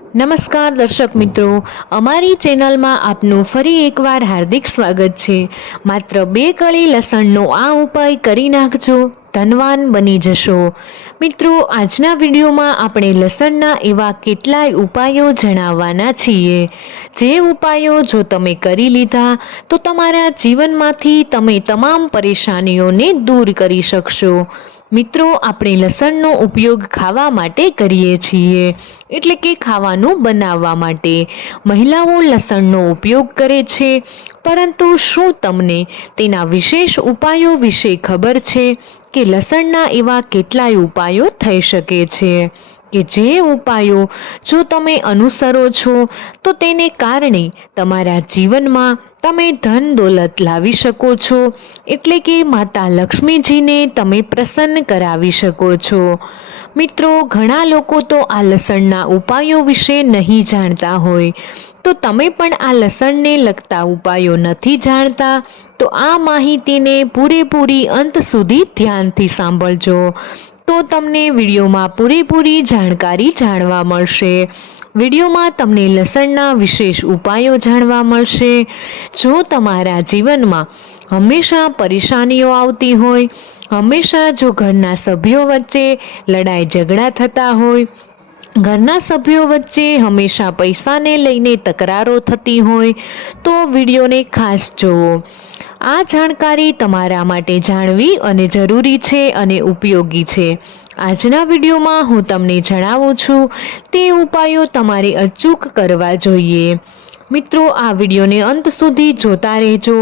નમસ્કાર દર્શક મિત્રો, અમારી ચેનલમાં આપનું ફરી એકવાર હાર્દિક સ્વાગત છે। માત્ર 2 કળી લસણનો આ ઉપાય કરી નાખજો, ધનવાન બની જશો। મિત્રો, આજના વિડીયોમાં આપણે લસણના એવા કેટલાય ઉપાયો જણાવવાના છીએ, જે ઉપાયો જો તમે કરી લીધા તો તમારા જીવનમાંથી તમે તમામ પરેશાનીઓને દૂર કરી શકશો। મિત્રો, આપણે લસણનો ઉપયોગ ખાવા માટે કરીએ છીએ, એટલે કે ખાવાનું બનાવવા માટે મહિલાઓ લસણનો ઉપયોગ કરે છે। પરંતુ શું તમને તેના વિશેષ ઉપાયો વિશે ખબર છે કે લસણના એવા કેટલાય ઉપાયો થઈ શકે છે કે જે ઉપાયો જો તમે અનુસરો છો તો તેને કારણે તમારા જીવનમાં તમે ધન દોલત લાવી શકો છો, એટલે કે માતા લક્ષ્મીજીને તમે પ્રસન્ન કરાવી શકો છો। મિત્રો, ઘણા લોકો તો આ લસણના ઉપાયો વિશે નહીં જાણતા હોય, તો તમે પણ આ લસણને લગતા ઉપાયો નથી જાણતા તો આ માહિતીને પૂરેપૂરી અંત સુધી ધ્યાનથી સાંભળજો, તો તમને વિડીયોમાં પૂરેપૂરી જાણકારી જાણવા મળશે। વિડીયોમાં તમને લસણના વિશેષ ઉપાયો જાણવા મળશે। જો તમારા જીવનમાં હંમેશા પરેશાનીઓ આવતી હોય, હંમેશા જો ઘરના સભ્યો વચ્ચે લડાઈ ઝઘડા થતા હોય, ઘરના સભ્યો વચ્ચે હંમેશા પૈસાને લઈને તકરારો થતી હોય, તો વિડીયોને ખાસ જુઓ। આ જાણકારી તમારા માટે જાણવી અને જરૂરી છે અને ઉપયોગી છે। આજના વિડીયોમાં હું તમને જણાવું છું તે ઉપાયો તમારે અચૂક કરવા જોઈએ। મિત્રો, આ વિડીયોને અંત સુધી જોતા રહેજો।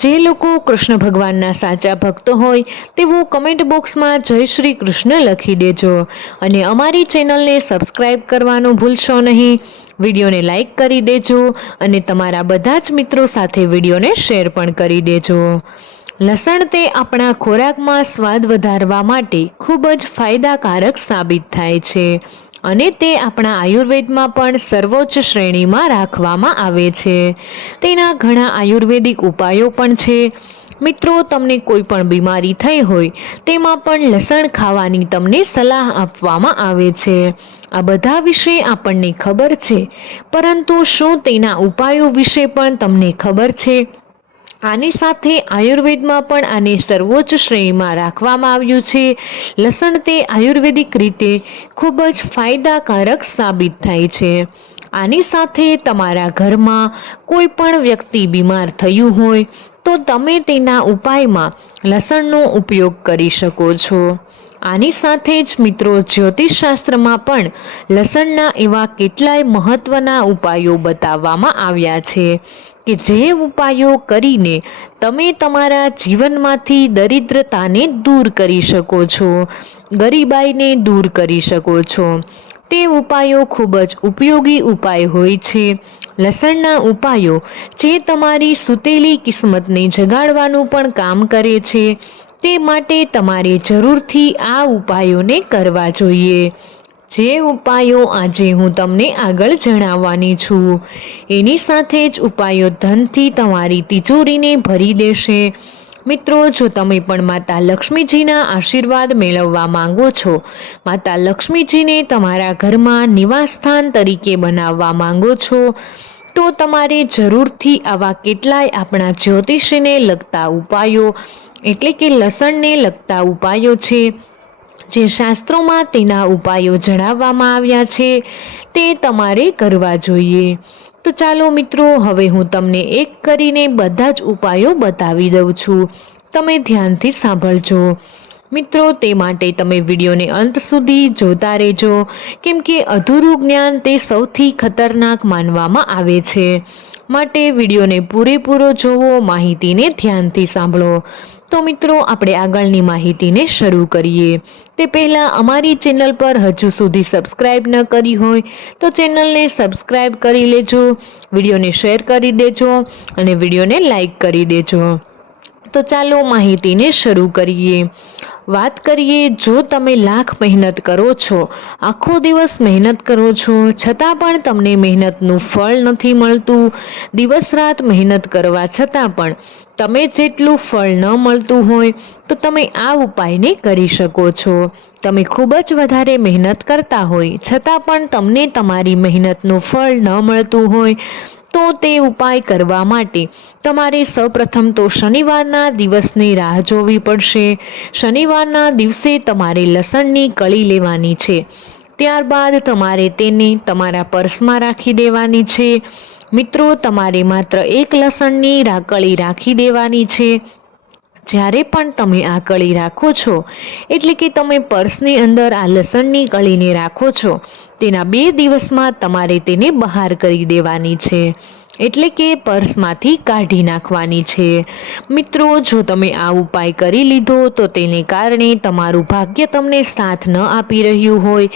જે લોકો કૃષ્ણ ભગવાનના સાચા ભક્ત હોય તેઓ કમેન્ટ બોક્સમાં જય શ્રી કૃષ્ણ લખી દેજો અને અમારી ચેનલને સબસ્ક્રાઇબ કરવાનું ભૂલશો નહીં। વિડીયોને લાઈક કરી દેજો અને તમારા બધા જ મિત્રો સાથે વિડીયોને શેર પણ કરી દેજો। લસણ તે આપણા ખોરાકમાં સ્વાદ વધારવા માટે ખૂબ જ ફાયદાકારક સાબિત થાય છે અને તે આપણા આયુર્વેદમાં પણ સર્વોચ્ચ શ્રેણીમાં રાખવામાં આવે છે। તેના ઘણા આયુર્વેદિક ઉપાયો પણ છે। મિત્રો, તમને કોઈ પણ બીમારી થઈ હોય તેમાં પણ લસણ ખાવાની તમને સલાહ આપવામાં આવે છે। આ બધા વિશે આપણને ખબર છે, પરંતુ શું તેના ઉપાયો વિશે પણ તમને ખબર છે? આની સાથે આયુર્વેદમાં પણ આને સર્વોચ્ચ શ્રેણીમાં રાખવામાં આવ્યું છે। લસણ તે આયુર્વેદિક રીતે ખૂબ જ ફાયદાકારક સાબિત થાય છે। આની સાથે તમારા ઘરમાં કોઈ પણ વ્યક્તિ બીમાર થયું હોય તો તમે તેના ઉપાયમાં લસણનો ઉપયોગ કરી શકો છો। આની સાથે જ મિત્રો, જ્યોતિષશાસ્ત્રમાં પણ લસણના એવા કેટલાય મહત્વના ઉપાયો બતાવવામાં આવ્યા છે કે જે ઉપાયો કરીને તમે તમારા જીવનમાંથી દરિદ્રતાને દૂર કરી શકો છો, ગરીબાઈને દૂર કરી શકો છો। તે ઉપાયો ખૂબ જ ઉપયોગી ઉપાય હોય છે। લસણના ઉપાયો જે તમારી સૂતેલી કિસ્મતને જગાડવાનું પણ કામ કરે છે, તે માટે તમારે જરૂરથી આ ઉપાયોને કરવા જોઈએ। જે ઉપાયો આજે હું તમને આગળ જણાવવાની છું, એની સાથે જ ઉપાયો ધનથી તમારી તિજોરીને ભરી દેશે। મિત્રો, જો તમે પણ માતા લક્ષ્મીજીના આશીર્વાદ મેળવવા માંગો છો, માતા લક્ષ્મીજીને તમારા ઘરમાં નિવાસસ્થાન તરીકે બનાવવા માંગો છો, તો તમારે જરૂરથી આવા કેટલાય આપણા જ્યોતિષને લગતા ઉપાયો, એટલે કે લસણને લગતા ઉપાયો છે, જે શાસ્ત્રોમાં તેના ઉપાયો જણાવવામાં આવ્યા છે, તે તમારે કરવા જોઈએ। તો ચાલો મિત્રો, હવે હું તમને એક કરીને બધા જ ઉપાયો બતાવી દઉં છું, તમે ધ્યાનથી સાંભળજો। મિત્રો, તે માટે તમે વિડીયોને અંત સુધી જોતા રહેજો, કેમ કે અધૂરું જ્ઞાન તે સૌથી ખતરનાક માનવામાં આવે છે, માટે વિડીયોને પૂરેપૂરો જોવો, માહિતીને ધ્યાનથી સાંભળો। તો મિત્રો, આપણે આગળની માહિતીને શરૂ કરીએ તે પહેલાં અમારી ચેનલ પર હજુ સુધી સબસ્ક્રાઇબ ન કરી હોય તો ચેનલને સબસ્ક્રાઇબ કરી લેજો, વિડીયોને શેર કરી દેજો અને વિડીયોને લાઈક કરી દેજો। તો ચાલો માહિતીને શરૂ કરીએ। વાત કરીએ, જો તમે લાખ મહેનત કરો છો, આખો દિવસ મહેનત કરો છો, છતાં પણ તમને મહેનતનું ફળ નથી મળતું, દિવસ રાત મહેનત કરવા છતાં પણ તમે જેટલું ફળ ન મળતું હોય તો તમે આ ઉપાયને કરી શકો છો. તમે ખૂબ જ વધારે મહેનત કરતા હોય છતાં પણ તમને તમારી મહેનતનું ફળ ન મળતું હોય તો તે ઉપાય કરવા માટે તમારે સૌપ્રથમ તો શનિવારના દિવસની રાહ જોવી પડશે. શનિવારના દિવસે તમારે લસણની કળી લેવાની છે. ત્યારબાદ તમારે તેને તમારા પર્સમાં રાખી દેવાની છે. મિત્રો, તમારે માત્ર એક લસણની કળી રાખી દેવાની છે. જ્યારે પણ તમે આ કળી રાખો છો એટલે કે તમે પર્સની અંદર આ લસણની કળીને રાખો છો તેના 2 દિવસમાં તમારે તેને બહાર કરી દેવાની છે, એટલે કે પર્સમાંથી કાઢી નાખવાની છે. મિત્રો, જો તમે આ ઉપાય કરી લીધો તો તેને કારણે તમારું ભાગ્ય તમને સાથ ન આપી રહ્યું હોય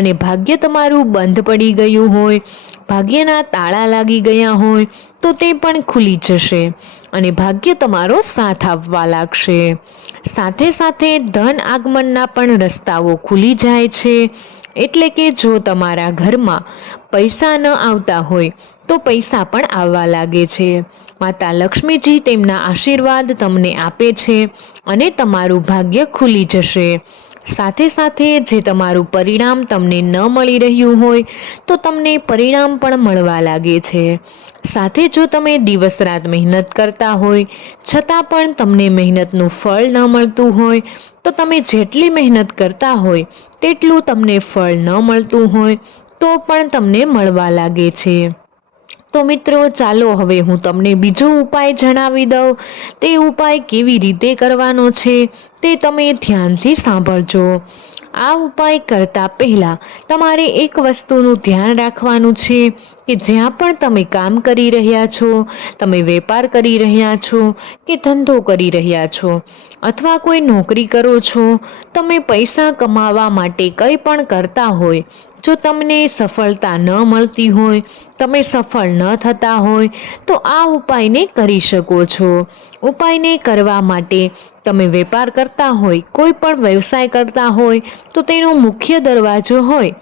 અને ભાગ્ય તમારું બંધ પડી ગયું હોય, ભાગ્યના તાળા લાગી ગયા હોય તો તે પણ ખુલી જશે અને ભાગ્ય તમારો સાથ આપવા લાગશે. સાથે સાથે ધન આગમનના પણ રસ્તાઓ ખુલી જાય છે. એટલે કે જો તમારા ઘરમાં પૈસા ન આવતા હોય તો પૈસા પણ આવવા લાગે છે. માતા લક્ષ્મીજી તેમના આશીર્વાદ તમને આપે છે અને તમારું ભાગ્ય ખુલી જશે. સાથે સાથે જે તમારું પરિણામ તમને ન મળી રહ્યું હોય તો તમને પરિણામ પણ મળવા લાગે છે. સાથે જો તમે દિવસ રાત મહેનત કરતા હોય છતાં પણ તમને મહેનતનું ફળ ન મળતું હોય તો તમે જેટલી મહેનત કરતા હોય તેટલું તમને ફળ ન મળતું હોય તો પણ તમને મળવા લાગે છે. તો મિત્રો, ચાલો હવે હું તમને બીજો ઉપાય જણાવી દઉં. તે ઉપાય કેવી રીતે કરવાનો છે તે તમે ધ્યાનથી સાંભળજો. આ ઉપાય કરતા પહેલા તમારે એક વસ્તુનું ધ્યાન રાખવાનું છે કે જ્યાં પણ તમે કામ કરી રહ્યા છો, તમે વેપાર કરી રહ્યા છો કે ધંધો કરી રહ્યા છો અથવા કોઈ નોકરી કરો છો, તમે પૈસા કમાવા માટે કંઈ પણ કરતા હોય, જો તમને સફળતા ન મળતી હોય, તમે સફળ ન થતા હોય તો આ ઉપાયને કરી શકો છો. ઉપાયને કરવા માટે તમે વેપાર કરતા હોય, કોઈ પણ વ્યવસાય કરતા હોય તો તેનો મુખ્ય દરવાજો હોય,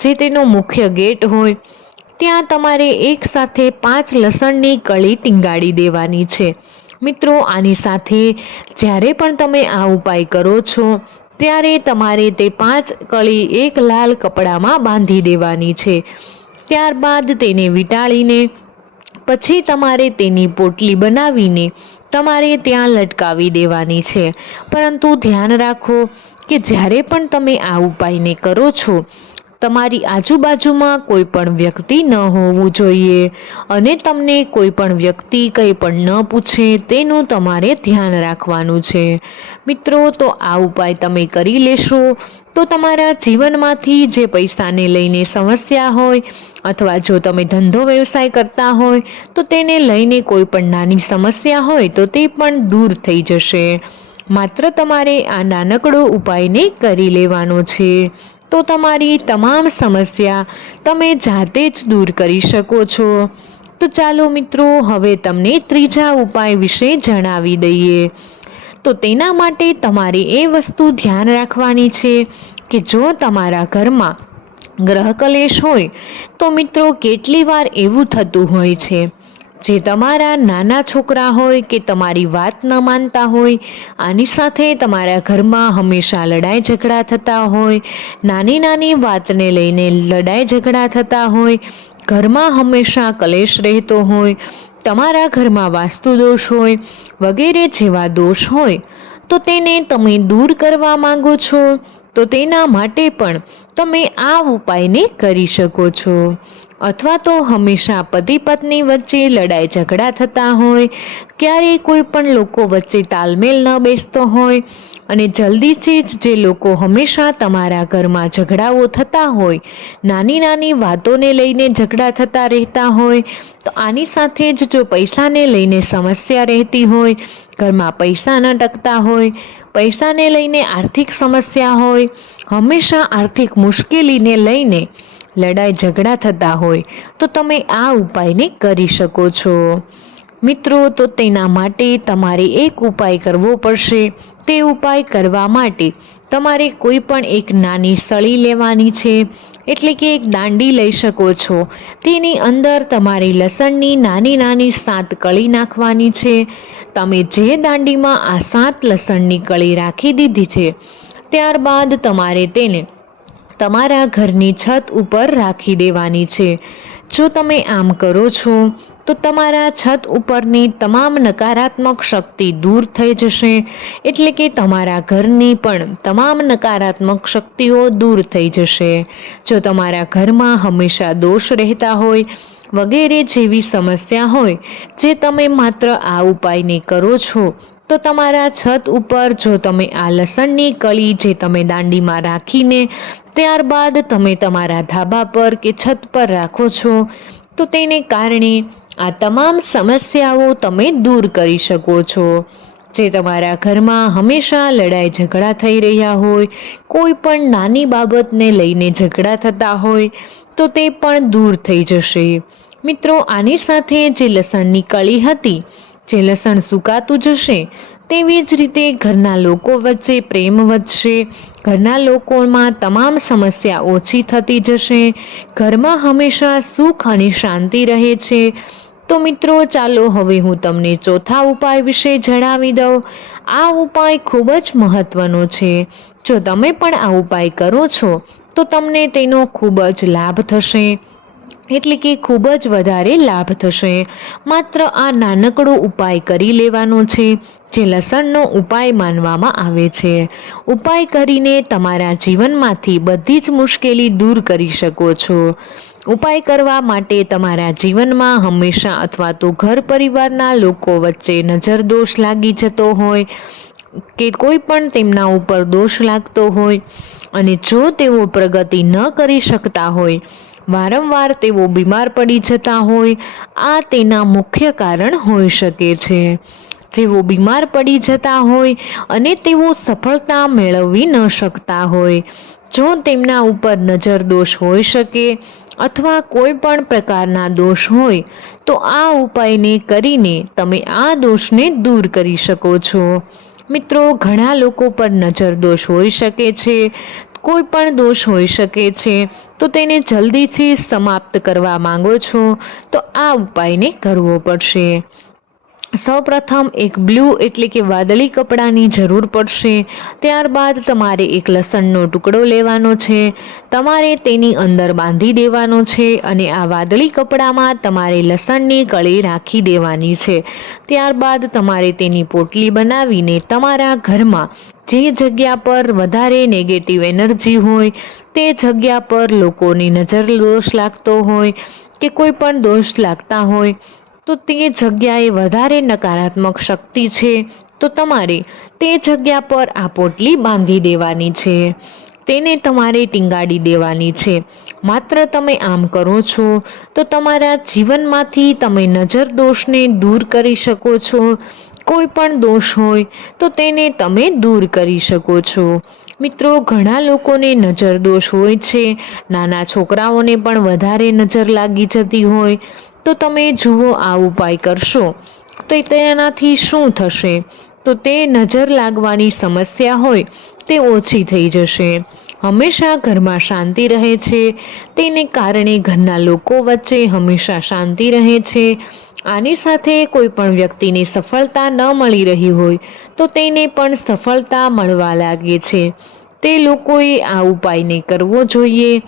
જે તેનો મુખ્ય ગેટ હોય, ત્યાં તમારે એક સાથે 5 લસણની કળી ટીંગાડી દેવાની છે. મિત્રો, આની સાથે જ્યારે પણ તમે આ ઉપાય કરો છો ત્યારે તમારે તે 5 કળી એક લાલ કપડામાં બાંધી દેવાની છે. ત્યારબાદ તેને વીંટાળીને પછી તમારે તેની પોટલી બનાવીને તમારે ત્યાં લટકાવી દેવાની છે. પરંતુ ધ્યાન રાખો કે જ્યારે પણ તમે આ ઉપાયને કરો છો તમારી આજુબાજુમાં કોઈ પણ વ્યક્તિ ન હોવું જોઈએ અને તમને કોઈ પણ વ્યક્તિ કંઈ પણ ન પૂછે તેનું તમારે ધ્યાન રાખવાનું છે. મિત્રો, તો આ ઉપાય તમે કરી લેશો તો તમારા જીવનમાંથી જે પૈસાને લઈને સમસ્યા હોય અથવા જો તમે ધંધો વ્યવસાય કરતા હોય તો તેને લઈને કોઈ પણ નાની સમસ્યા હોય તો તે પણ દૂર થઈ જશે. માત્ર તમારે આ નાનકડો ઉપાયને કરી લેવાનો છે તો તમારી તમામ સમસ્યા તમે જાતે જ દૂર કરી શકો છો. તો ચાલો મિત્રો, હવે તમને ત્રીજા ઉપાય વિશે જણાવી દઈએ. તો તેના માટે તમારે એ વસ્તુ ધ્યાન રાખવાની છે કે જો તમારા ઘરમાં ગ્રહ કલેશ હોય તો મિત્રો કેટલી વાર એવું થતું હોય છે, જે તમારા નાના છોકરા હોય કે તમારી વાત ન માનતા હોય, આની સાથે તમારા ઘરમાં હંમેશા લડાઈ ઝઘડા થતા હોય, નાની નાની વાતને લઈને લડાઈ ઝઘડા થતા હોય, ઘરમાં હંમેશા કલેશ રહેતો હોય, તમારા ઘરમાં વાસ્તુ દોષ હોય વગેરે જેવા દોષ હોય તો તેને તમે દૂર કરવા માંગો છો તો તેના માટે પણ તમે આ ઉપાયને કરી શકો છો. અથવા તો હંમેશા પતિ પત્ની વચ્ચે લડાઈ ઝઘડા થતા હોય, ક્યારેય કોઈ પણ લોકો વચ્ચે તાલમેલ ન બેસતો હોય અને જલ્દીથી જ જે લોકો હંમેશા તમારા ઘરમાં ઝઘડાઓ થતા હોય, નાની નાની વાતોને લઈને ઝઘડા થતા રહેતા હોય, તો આની સાથે જ જો પૈસાને લઈને સમસ્યા રહેતી હોય, ઘરમાં પૈસા ન ટકતા હોય, પૈસાને લઈને આર્થિક સમસ્યા હોય, હંમેશા આર્થિક મુશ્કેલીને લઈને લડાઈ ઝઘડા થતા હોય તો તમે આ ઉપાયને કરી શકો છો. મિત્રો, તો તેના માટે તમારે એક ઉપાય કરવો પડશે. તે ઉપાય કરવા માટે તમારે કોઈ પણ એક નાની સળી લેવાની છે, એટલે કે એક દાંડી લઈ શકો છો. તેની અંદર તમારે લસણની નાની નાની 7 કળી નાખવાની છે. તમે જે દાંડીમાં આ 7 લસણની કળી રાખી દીધી છે, ત્યારબાદ તમારે તેને તમારા ઘરની છત ઉપર રાખી દેવાની છે. જો તમે આમ કરો છો તો તમારા છત ઉપરની તમામ નકારાત્મક શક્તિ દૂર થઈ જશે, એટલે કે તમારા ઘરની પણ તમામ નકારાત્મક શક્તિઓ દૂર થઈ જશે. જો તમારા ઘરમાં હંમેશા દોષ રહેતા હોય વગેરે જેવી સમસ્યા હોય, જે તમે માત્ર આ ઉપાયને કરો છો તો તમારા છત ઉપર જો તમે આ લસણની કળી જે તમે દાંડીમાં રાખીને ત્યારબાદ તમે તમારા ધાબા પર કે છત પર રાખો છો, તો તેને કારણે આ તમામ સમસ્યાઓ તમે દૂર કરી શકો છો. જે તમારા ઘરમાં હંમેશા લડાઈ ઝઘડા થઈ રહ્યા હોય, કોઈ પણ નાની બાબતને લઈને ઝઘડા થતા હોય, તો તે પણ દૂર થઈ જશે. મિત્રો, આની સાથે જે લસણની કળી હતી, જે લસણ સુકાતું જશે, તેવી જ રીતે ઘરના લોકો વચ્ચે પ્રેમ વધશે, ઘરના લોકોમાં તમામ સમસ્યા ઓછી થતી જશે, ઘરમાં હંમેશા સુખ અને શાંતિ રહે છે. તો મિત્રો, ચાલો હવે હું તમને ચોથા ઉપાય વિશે જણાવી દઉં. આ ઉપાય ખૂબ જ મહત્વનો છે. જો તમે પણ આ ઉપાય કરો છો તો તમને તેનો ખૂબ જ લાભ થશે, એટલે કે ખૂબ જ વધારે લાભ થશે. માત્ર આ નાનકડો ઉપાય કરી લેવાનો છે, જે લસણનો ઉપાય માનવામાં આવે છે. ઉપાય કરીને તમારા જીવનમાંથી બધી જ મુશ્કેલી દૂર કરી શકો છો. ઉપાય કરવા માટે તમારા જીવનમાં હંમેશા અથવા તો ઘર પરિવારના લોકો વચ્ચે નજર દોષ લાગી જતો હોય કે કોઈ પણ તેમના ઉપર દોષ લાગતો હોય, અને જો તેઓ પ્રગતિ ન કરી શકતા હોય, વારંવાર તેઓ બીમાર પડી જતા હોય, આ તેના મુખ્ય કારણ હોઈ શકે છે. જેઓ બીમાર પડી જતા હોય અને તેઓ સફળતા મેળવી ન શકતા હોય, જો તેમના ઉપર નજર દોષ હોઈ શકે અથવા કોઈ પણ પ્રકારના દોષ હોય, તો આ ઉપાયને કરીને તમે આ દોષને દૂર કરી શકો છો. મિત્રો, ઘણા લોકો પર નજર દોષ હોઈ શકે છે, કોઈ પણ દોષ હોઈ શકે છે, તો તેને જલ્દીથી સમાપ્ત કરવા માંગો છો તો આ ઉપાયને કરવો પડશે. સૌપ્રથમ એક બ્લુ એટલે કે વાદળી કપડાની જરૂર પડશે. ત્યારબાદ તમારે એક લસણનો ટુકડો લેવાનો છે, તમારે તેની અંદર બાંધી દેવાનો છે, અને આ વાદળી કપડામાં તમારે લસણની કળી રાખી દેવાની છે. ત્યારબાદ તમારે તેની પોટલી બનાવીને તમારા ઘરમાં જે જગ્યા પર વધારે નેગેટિવ એનર્જી હોય, તે જગ્યા પર લોકોની નજર દોષ લાગતો હોય કે કોઈ પણ દોષ લાગતા હોય, તો તે જગ્યાએ વધારે નકારાત્મક શક્તિ છે, તો તમારે તે જગ્યા પર આ પોટલી બાંધી દેવાની છે. તેને તમારે ટીંગાડી દેવાની છે. માત્ર તમે આમ કરો છો તો તમારા જીવનમાંથી તમે નજર દોષને દૂર કરી શકો છો. કોઈ પણ દોષ હોય તો તેને તમે દૂર કરી શકો છો. મિત્રો, ઘણા લોકોને નજર દોષ હોય છે, નાના છોકરાઓને પણ વધારે નજર લાગી જતી હોય, તો તમે જુઓ આ ઉપાય કરશો તો તેનાથી શું થશે, તો તે નજર લાગવાની સમસ્યા હોય તે ઓછી થઈ જશે. હંમેશા ઘરમાં શાંતિ રહે છે, તેને કારણે ઘરના લોકો વચ્ચે હંમેશા શાંતિ રહે છે. આની સાથે કોઈ પણ વ્યક્તિને સફળતા ન મળી રહી હોય તો તેને પણ સફળતા મળવા લાગે છે. તે લોકોએ આ ઉપાયને કરવો જોઈએ.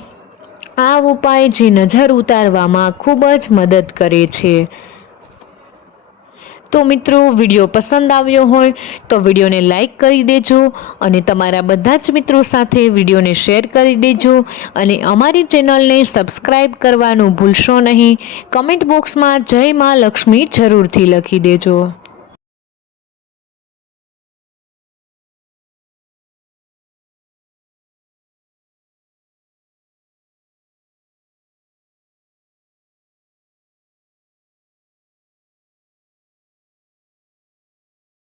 આ ઉપાય જે નજર ઉતારવામાં ખૂબ જ મદદ કરે છે. તો મિત્રો, વિડીયો પસંદ આવ્યો હોય તો વિડીયોને લાઈક કરી દેજો, અને તમારા બધા જ મિત્રો સાથે વિડીયોને શેર કરી દેજો, અને અમારી ચેનલને સબસ્ક્રાઈબ કરવાનું ભૂલશો નહીં. કમેન્ટ બોક્સમાં જય મા લક્ષ્મી જરૂરથી લખી દેજો.